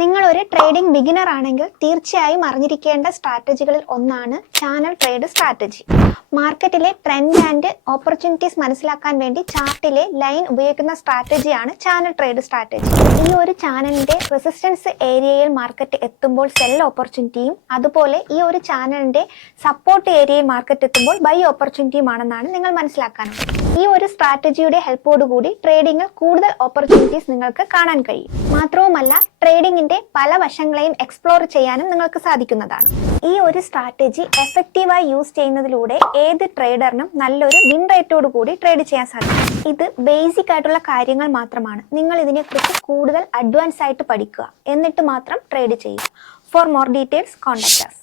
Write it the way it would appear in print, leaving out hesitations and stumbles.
നിങ്ങൾ ഒരു trading beginner ആണെങ്കിൽ തീർച്ചയായും അറിഞ്ഞിരിക്കേണ്ട സ്ട്രാറ്റജികളിൽ ഒന്നാണ് ചാനൽ ട്രേഡ് സ്ട്രാറ്റജി. മാർക്കറ്റിലെ ട്രെൻഡ് ആൻഡ് ഓപ്പർച്യൂണിറ്റീസ് മനസ്സിലാക്കാൻ വേണ്ടി ചാർട്ടിലെ ലൈൻ ഉപയോഗിക്കുന്ന സ്ട്രാറ്റജിയാണ് ചാനൽ ട്രേഡ് സ്ട്രാറ്റജി. ഈ ഒരു ചാനലിന്റെ റെസിസ്റ്റൻസ് ഏരിയയിൽ മാർക്കറ്റ് എത്തുമ്പോൾ സെൽ ഓപ്പർച്യൂണിറ്റിയും അതുപോലെ ഈ ഒരു ചാനലിന്റെ സപ്പോർട്ട് ഏരിയയിൽ മാർക്കറ്റ് എത്തുമ്പോൾ ബൈ ഓപ്പർച്യൂണിറ്റിയും ആണെന്നാണ് നിങ്ങൾ മനസ്സിലാക്കാനുള്ളത്. ഈ ഒരു സ്ട്രാറ്റജിയുടെ ഹെൽപ്പോടുകൂടി ട്രേഡിംഗിൽ കൂടുതൽ ഓപ്പർച്യൂണിറ്റീസ് നിങ്ങൾക്ക് കാണാൻ കഴിയും. മാത്രവുമല്ല ട്രേഡിംഗിന്റെ പല വശങ്ങളെയും എക്സ്പ്ലോർ ചെയ്യാനും നിങ്ങൾക്ക് സാധിക്കുന്നതാണ്. ഈ ഒരു സ്ട്രാറ്റജി എഫക്റ്റീവായി യൂസ് ചെയ്യുന്നതിലൂടെ ഏത് ട്രേഡറിനും നല്ലൊരു വിൻ റേറ്റോട് കൂടി ട്രേഡ് ചെയ്യാൻ സാധിക്കും. ഇത് ബേസിക് ആയിട്ടുള്ള കാര്യങ്ങൾ മാത്രമാണ്. നിങ്ങൾ ഇതിനെക്കുറിച്ച് കൂടുതൽ അഡ്വാൻസ് ആയിട്ട് പഠിക്കുക, എന്നിട്ട് മാത്രം ട്രേഡ് ചെയ്യുക. For more details contact us.